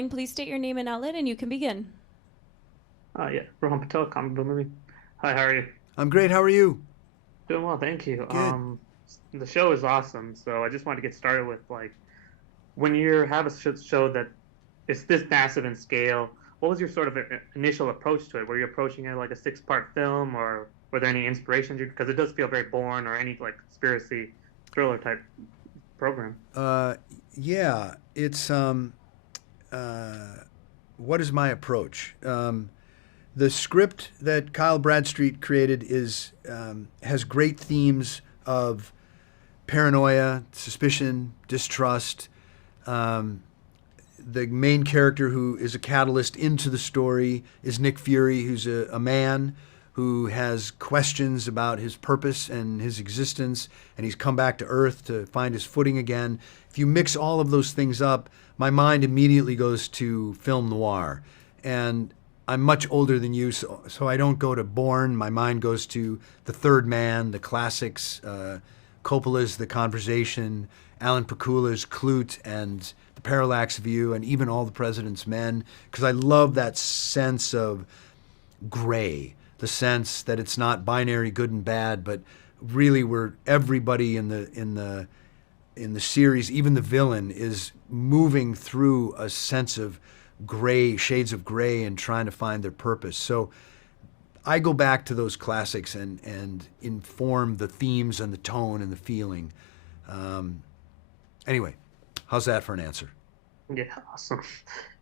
rolling. Please state your name and outlet, and you can begin. Yeah, Rohan Patel, comic book movie. Hi, how are you? I'm great. How are you? Doing well, thank you. Good. The show is awesome, so I just wanted to get started with like when you have a show that is this massive in scale. What was your sort of initial approach to it? Were you approaching it like a six-part film, or were there any inspirations? Because it does feel very Bourne or any like conspiracy thriller type program. Uh, yeah, it's what is my approach? The script that Kyle Bradstreet created is has great themes of paranoia, suspicion, distrust. Um, the main character who is a catalyst into the story is Nick Fury, who's a man who has questions about his purpose and his existence, and he's come back to Earth to find his footing again. If you mix all of those things up, my mind immediately goes to film noir. And I'm much older than you, so I don't go to Bourne. My mind goes to The Third Man, the classics, Coppola's The Conversation, Alan Pakula's Clute, and The Parallax View, and even All the President's Men, because I love that sense of gray, the sense that it's not binary good and bad, but really where everybody in the series, even the villain, is moving through a sense of gray, shades of gray, and trying to find their purpose. So I go back to those classics and inform the themes and the tone and the feeling. Anyway, how's that for an answer? Yeah, awesome.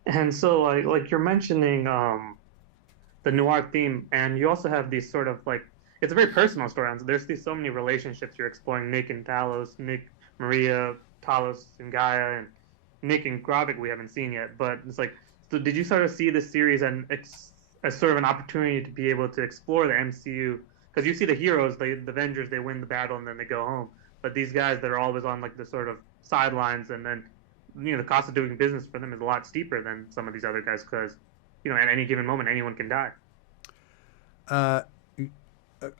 And so like you're mentioning the noir theme, and you also have these sort of like it's a very personal story. And there's these so many relationships you're exploring: Nick and Talos, Nick, Maria, Talos and Gaia, and Nick and Gravik we haven't seen yet. But it's like, so did you sort of see this series and as sort of an opportunity to be able to explore the MCU? Because you see the heroes, the Avengers, they win the battle and then they go home. But these guys that are always on like the sort of sidelines, and then the cost of doing business for them is a lot steeper than some of these other guys because at any given moment anyone can die. Uh,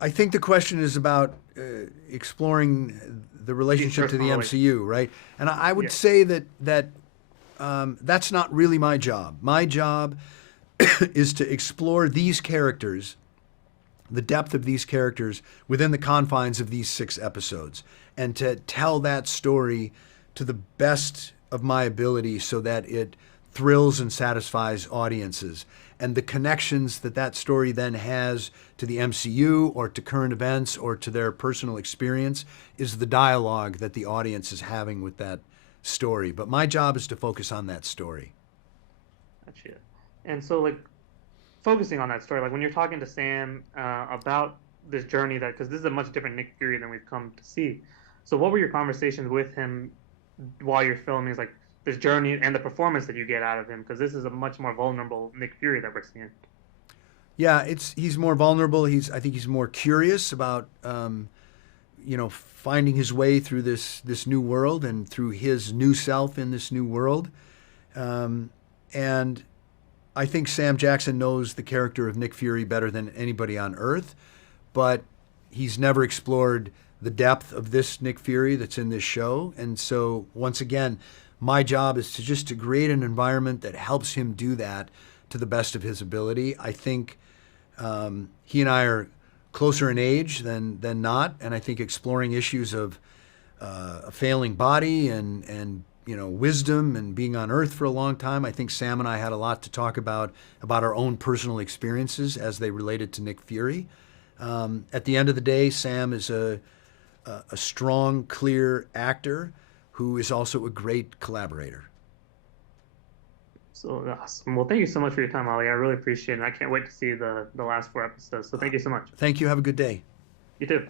I think the question is about exploring the These relationship to the personal MCU, right? And I would Yeah, say that that's not really my job. My job is to explore these characters, the depth of these characters within the confines of these 6 episodes, and to tell that story to the best of my ability so that it thrills and satisfies audiences. And the connections that that story then has to the MCU or to current events or to their personal experience is the dialogue that the audience is having with that story. But my job is to focus on that story. gotcha. And so like focusing on that story, like when you're talking to Sam about this journey, that because this is a much different Nick Fury than we've come to see. So what were your conversations with him while you're filming? Is like this journey and the performance that you get out of him, because this is a much more vulnerable Nick Fury that we're seeing. Yeah, he's more vulnerable. I think he's more curious about finding his way through this new world and through his new self in this new world. And I think Sam Jackson knows the character of Nick Fury better than anybody on earth, but he's never explored the depth of this Nick Fury that's in this show. And so once again, my job is to create an environment that helps him do that to the best of his ability. I think he and I are closer in age than not, and I think exploring issues of a failing body and wisdom and being on Earth for a long time. I think Sam and I had a lot to talk about our own personal experiences as they related to Nick Fury. At the end of the day, Sam is a strong, clear actor who is also a great collaborator. So awesome. Well, thank you so much for your time, Ali. I really appreciate it. I can't wait to see the last 4 episodes. So thank you so much. Thank you. Have a good day. You too.